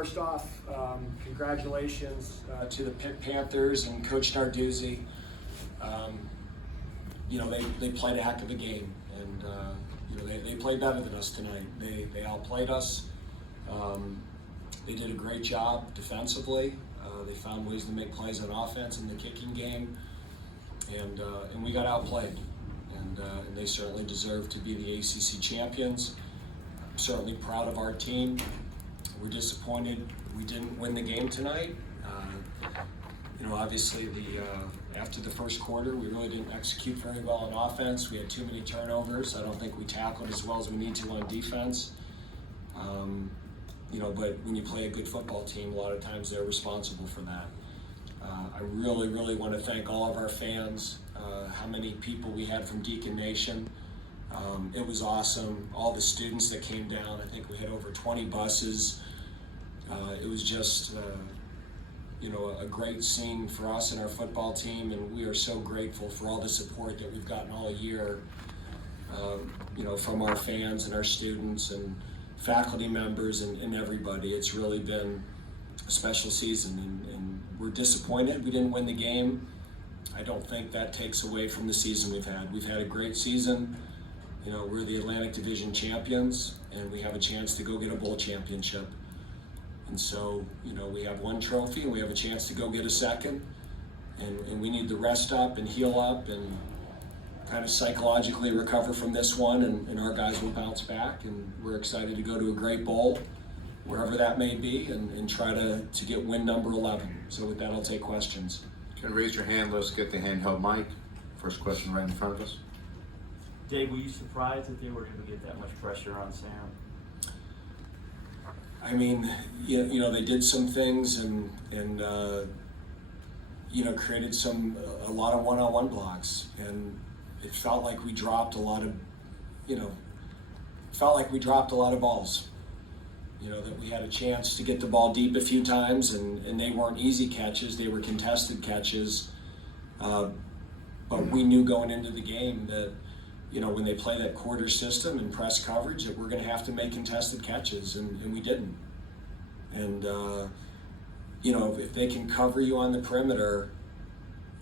First off, congratulations to the Pitt Panthers and Coach Narduzzi. They played a heck of a game, and they played better than us tonight. They outplayed us. They did a great job defensively. They found ways to make plays on offense in the kicking game, and we got outplayed. And they certainly deserve to be the ACC champions. I'm certainly proud of our team. We're disappointed we didn't win the game tonight. Obviously after the first quarter, we really didn't execute very well on offense. We had too many turnovers. I don't think we tackled as well as we need to on defense. But when you play a good football team, a lot of times they're responsible for that. I really, really want to thank all of our fans, how many people we had from Deacon Nation. It was awesome. All the students that came down, I think we had over 20 buses. It was just, a great scene for us and our football team, and we are so grateful for all the support that we've gotten all year, from our fans and our students and faculty members and everybody. It's really been a special season, and we're disappointed we didn't win the game. I don't think that takes away from the season we've had. We've had a great season. We're the Atlantic Division champions, and we have a chance to go get a bowl championship. And so, we have one trophy, and we have a chance to go get a second. And we need to rest up and heal up and kind of psychologically recover from this one, and our guys will bounce back. And we're excited to go to a great bowl, wherever that may be, and try to get win number 11. So with that, I'll take questions. You can raise your hand. Let's get the handheld mic. First question right in front of us. Dave, were you surprised that they were able to get that much pressure on Sam? I mean, they did some things and created a lot of one-on-one blocks, and it felt like we dropped a lot of, balls. That we had a chance to get the ball deep a few times, and they weren't easy catches, they were contested catches. But we knew going into the game that, when they play that quarter system and press coverage, that we're going to have to make contested catches, and we didn't. And, if they can cover you on the perimeter,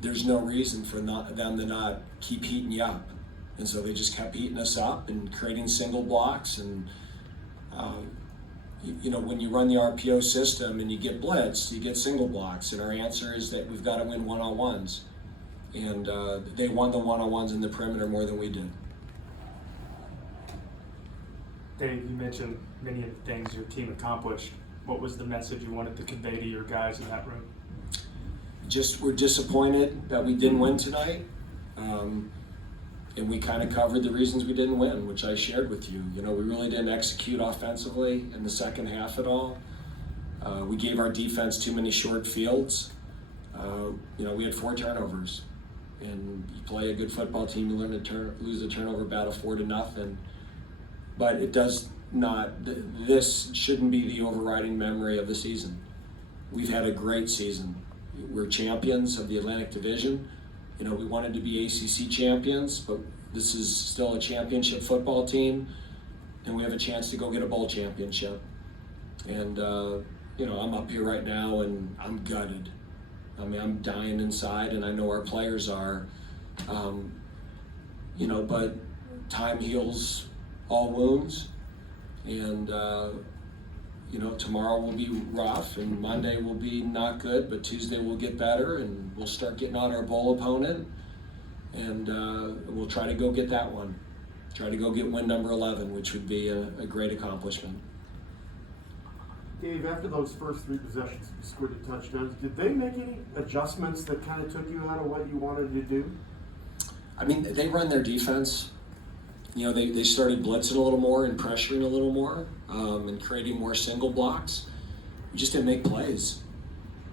there's no reason for them to not keep heating you up. And so they just kept heating us up and creating single blocks. And, when you run the RPO system and you get blitzed, you get single blocks. And our answer is that we've got to win one-on-ones. And they won the one-on-ones in the perimeter more than we did. Dave, you mentioned many of the things your team accomplished. What was the message you wanted to convey to your guys in that room? Just we're disappointed that we didn't win tonight. And we kind of covered the reasons we didn't win, which I shared with you. We really didn't execute offensively in the second half at all. We gave our defense too many short fields. We had 4 turnovers. And you play a good football team, you learn to lose the turnover battle 4-0. But it does not, this shouldn't be the overriding memory of the season. We've had a great season. We're champions of the Atlantic Division. We wanted to be ACC champions, but this is still a championship football team, and we have a chance to go get a bowl championship. And, I'm up here right now, and I'm gutted. I mean, I'm dying inside, and I know our players are. But time heals all wounds, and tomorrow will be rough, and Monday will be not good, but Tuesday will get better, and we'll start getting on our bowl opponent, and we'll try to go get that one. Try to go get win number 11, which would be a great accomplishment. Dave, after those first 3 possessions, you scored the touchdowns. Did they make any adjustments that kind of took you out of what you wanted to do? I mean, they run their defense. They started blitzing a little more and pressuring a little more, and creating more single blocks. We just didn't make plays.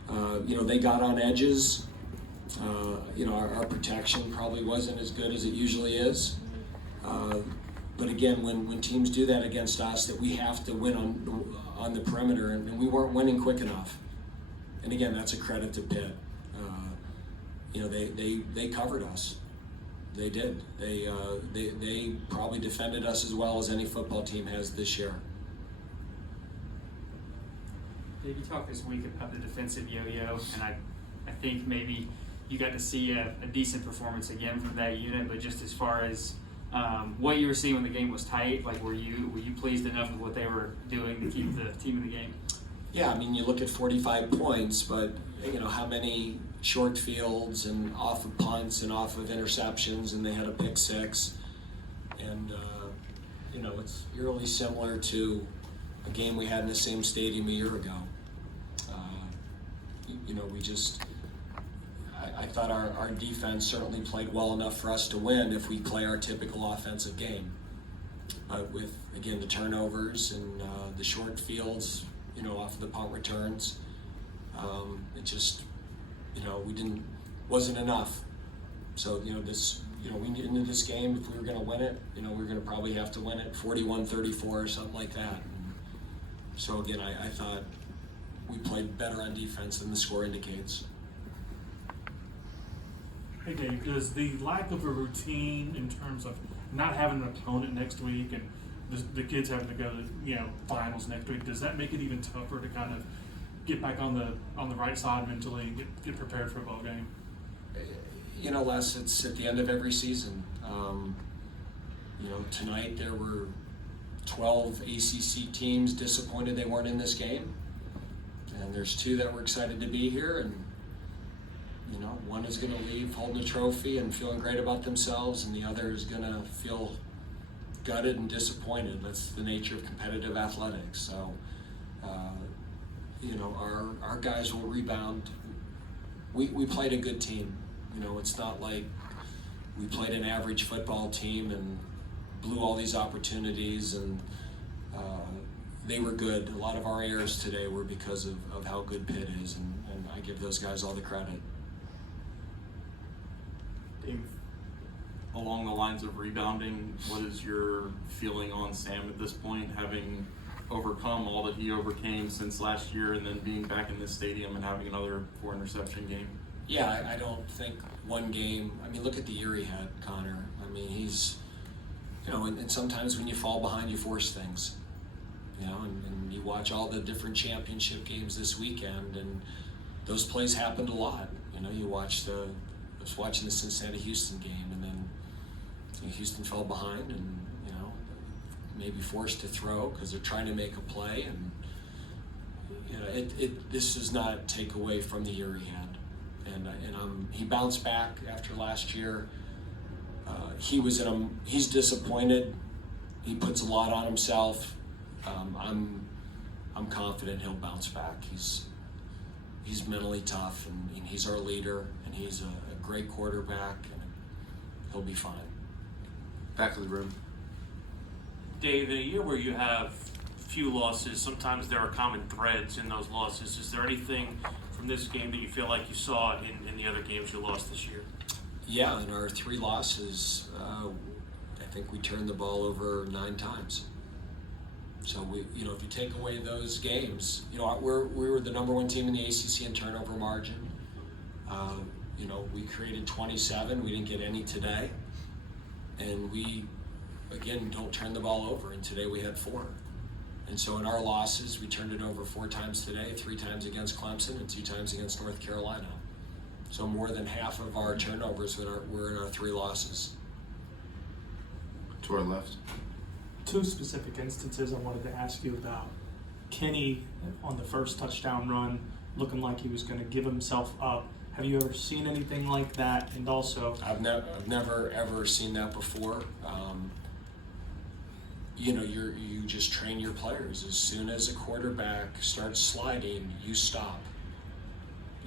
They got on edges. Our protection probably wasn't as good as it usually is. But again, when teams do that against us, that we have to win on the perimeter, and we weren't winning quick enough. And again, that's a credit to Pitt. They covered us. They did. They probably defended us as well as any football team has this year. Dave, you talked this week about the defensive yo-yo, and I think maybe you got to see a decent performance again from that unit, but just as far as what you were seeing when the game was tight, like were you pleased enough with what they were doing to keep the team in the game? Yeah, I mean, you look at 45 points, but how many short fields and off of punts and off of interceptions, and they had a pick six, and it's eerily similar to a game we had in the same stadium a year ago. I thought our defense certainly played well enough for us to win if we play our typical offensive game. But with, again, the turnovers and the short fields, off of the punt returns, it just, wasn't enough. So, we into this game, if we were going to win it, we were going to probably have to win it 41-34 or something like that. And so again, I thought we played better on defense than the score indicates. Hey Dave, does the lack of a routine in terms of not having an opponent next week and the kids having to go to finals next week, does that make it even tougher to kind of get back on the right side mentally and get prepared for a ball game? Les, it's at the end of every season. Tonight there were 12 ACC teams disappointed they weren't in this game, and there's 2 that were excited to be here, and one is going to leave holding a trophy and feeling great about themselves, and the other is going to feel gutted and disappointed. That's the nature of competitive athletics. So, our guys will rebound. We played a good team. It's not like we played an average football team and blew all these opportunities, and they were good. A lot of our errors today were because of how good Pitt is, and I give those guys all the credit. Dave, along the lines of rebounding, what is your feeling on Sam at this point, having overcome all that he overcame since last year and then being back in this stadium and having another 4-interception game? Yeah, I don't think one game, look at the year he had, Connor. He's, and sometimes when you fall behind, you force things, and you watch all the different championship games this weekend, and those plays happened a lot. I was watching the Cincinnati-Houston game, and then Houston fell behind and, maybe forced to throw because they're trying to make a play, and, this does not take away from the year he had. And he bounced back after last year. He's disappointed. He puts a lot on himself. I'm confident he'll bounce back. He's mentally tough, and he's our leader, and he's a great quarterback, and he'll be fine. Back of the room. Dave, in a year where you have few losses, sometimes there are common threads in those losses. Is there anything from this game that you feel like you saw in the other games you lost this year? Yeah, in our 3 losses, I think we turned the ball over 9 times. So we, if you take away those games, we were the #1 team in the ACC in turnover margin. We created 27. We didn't get any today, and we, again, don't turn the ball over. And today we had 4. And so in our losses, we turned it over 4 times today, 3 times against Clemson, and 2 times against North Carolina. So more than half of our turnovers were in our 3 losses. To our left. 2 specific instances I wanted to ask you about. Kenny on the first touchdown run, looking like he was going to give himself up. Have you ever seen anything like that? And also, I've never ever seen that before. You just train your players. As soon as a quarterback starts sliding, you stop,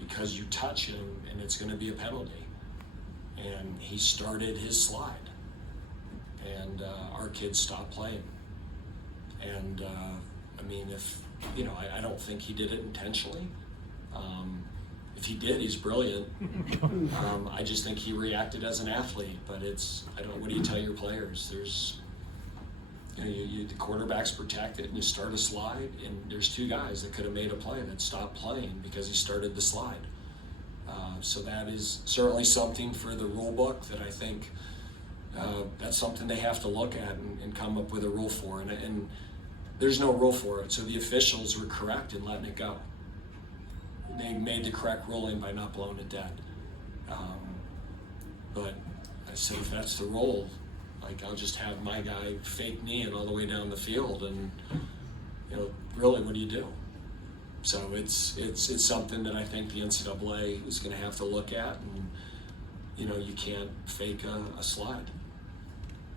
because you touch him and it's going to be a penalty. And he started his slide, and our kids stopped playing. And I don't think he did it intentionally. If he did, he's brilliant. I just think he reacted as an athlete. But what do you tell your players? The quarterback's protected, and you start a slide, and there's 2 guys that could have made a play that stopped playing because he started the slide. So that is certainly something for the rule book that I think that's something they have to look at and come up with a rule for. And there's no rule for it. So the officials were correct in letting it go. They made the correct ruling by not blowing it dead. But I said, if that's the rule, like, I'll just have my guy fake knee it all the way down the field, and really, what do you do? So it's something that I think the NCAA is going to have to look at, and you can't fake a slide.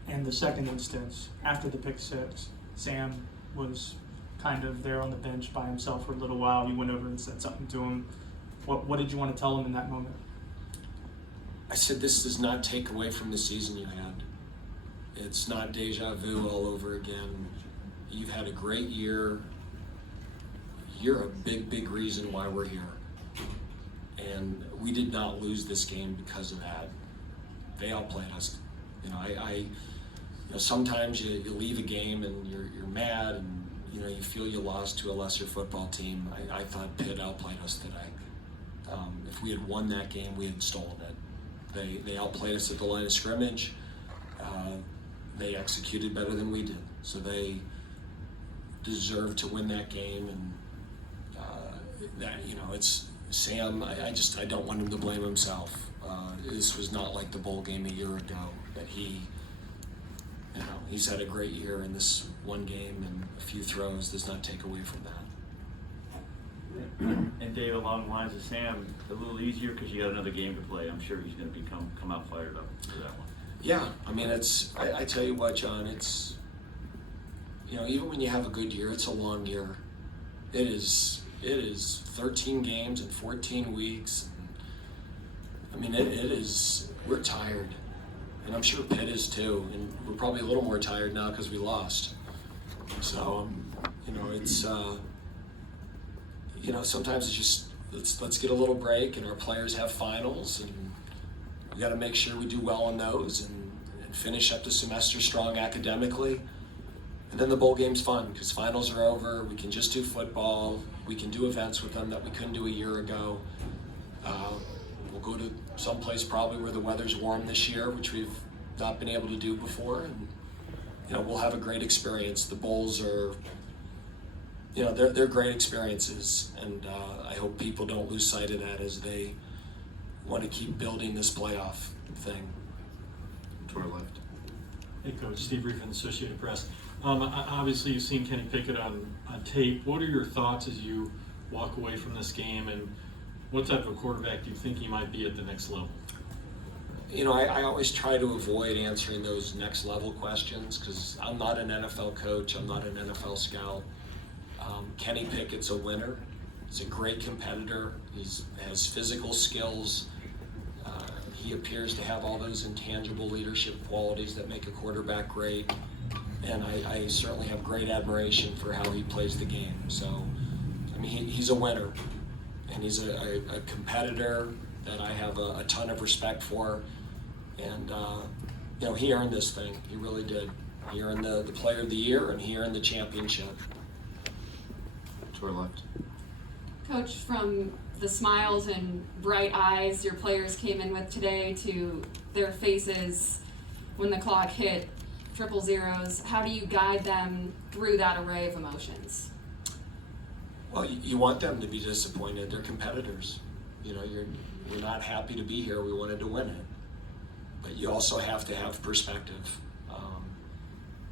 And the second instance, after the pick six, Sam was kind of there on the bench by himself for a little while. You went over and said something to him. What did you want to tell him in that moment? I said, this does not take away from the season you had. It's not deja vu all over again. You've had a great year. You're a big, big reason why we're here. And we did not lose this game because of that. They outplayed us. Sometimes you leave a game and you're mad, and you feel you lost to a lesser football team. I thought Pitt outplayed us today. If we had won that game, we had stolen it. They outplayed us at the line of scrimmage. They executed better than we did, so they deserved to win that game. And it's Sam. I don't want him to blame himself. This was not like the bowl game a year ago that he's had a great year, and this one game and a few throws does not take away from that. And Dave, along the lines of Sam, a little easier because you got another game to play. I'm sure he's going to come out fired up for that one. Yeah, I mean, I tell you what, John, it's, even when you have a good year, it's a long year. It is 13 games in 14 weeks. I mean, it is, we're tired. And I'm sure Pitt is too. And we're probably a little more tired now because we lost. So, it's, sometimes it's just, let's get a little break, and our players have finals, and we got to make sure we do well on those and finish up the semester strong academically. And then the bowl game's fun because finals are over. We can just do football. We can do events with them that we couldn't do a year ago. We'll go to someplace probably where the weather's warm this year, which we've not been able to do before. And, we'll have a great experience. The bowls are, they're great experiences. And I hope people don't lose sight of that as they want to keep building this playoff thing. To our left. Hey, Coach. Steve Reed from the Associated Press. Obviously, you've seen Kenny Pickett on tape. What are your thoughts as you walk away from this game, and what type of quarterback do you think he might be at the next level? I always try to avoid answering those next level questions because I'm not an NFL coach. I'm not an NFL scout. Kenny Pickett's a winner. He's a great competitor. He has physical skills. He appears to have all those intangible leadership qualities that make a quarterback great. And I certainly have great admiration for how he plays the game. So, I mean, he's a winner. And he's a competitor that I have a ton of respect for. And, he earned this thing. He really did. He earned the Player of the Year, and he earned the championship. To our left. Coach, from the smiles and bright eyes your players came in with today to their faces when the clock hit triple zeros, how do you guide them through that array of emotions? Well, you want them to be disappointed. They're competitors. We're not happy to be here. We wanted to win it. But you also have to have perspective.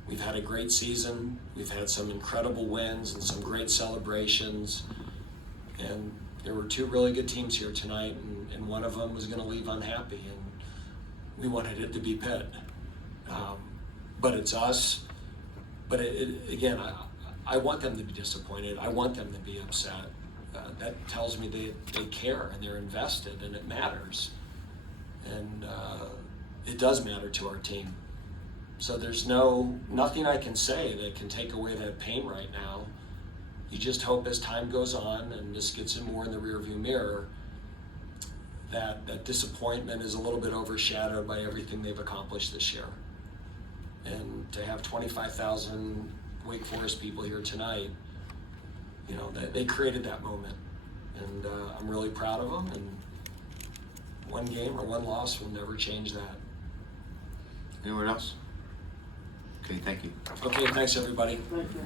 We've had a great season. We've had some incredible wins and some great celebrations. And there were two really good teams here tonight, and one of them was going to leave unhappy, and we wanted it to be Pitt. But it's us. But again, I want them to be disappointed. I want them to be upset. That tells me they care and they're invested, and it matters. And it does matter to our team. So there's nothing I can say that can take away that pain right now. You just hope as time goes on and this gets more in the rearview mirror, that disappointment is a little bit overshadowed by everything they've accomplished this year. And to have 25,000 Wake Forest people here tonight, they created that moment. And I'm really proud of them. And one game or one loss will never change that. Anyone else? Okay, thank you. Okay, thanks everybody. Thank you.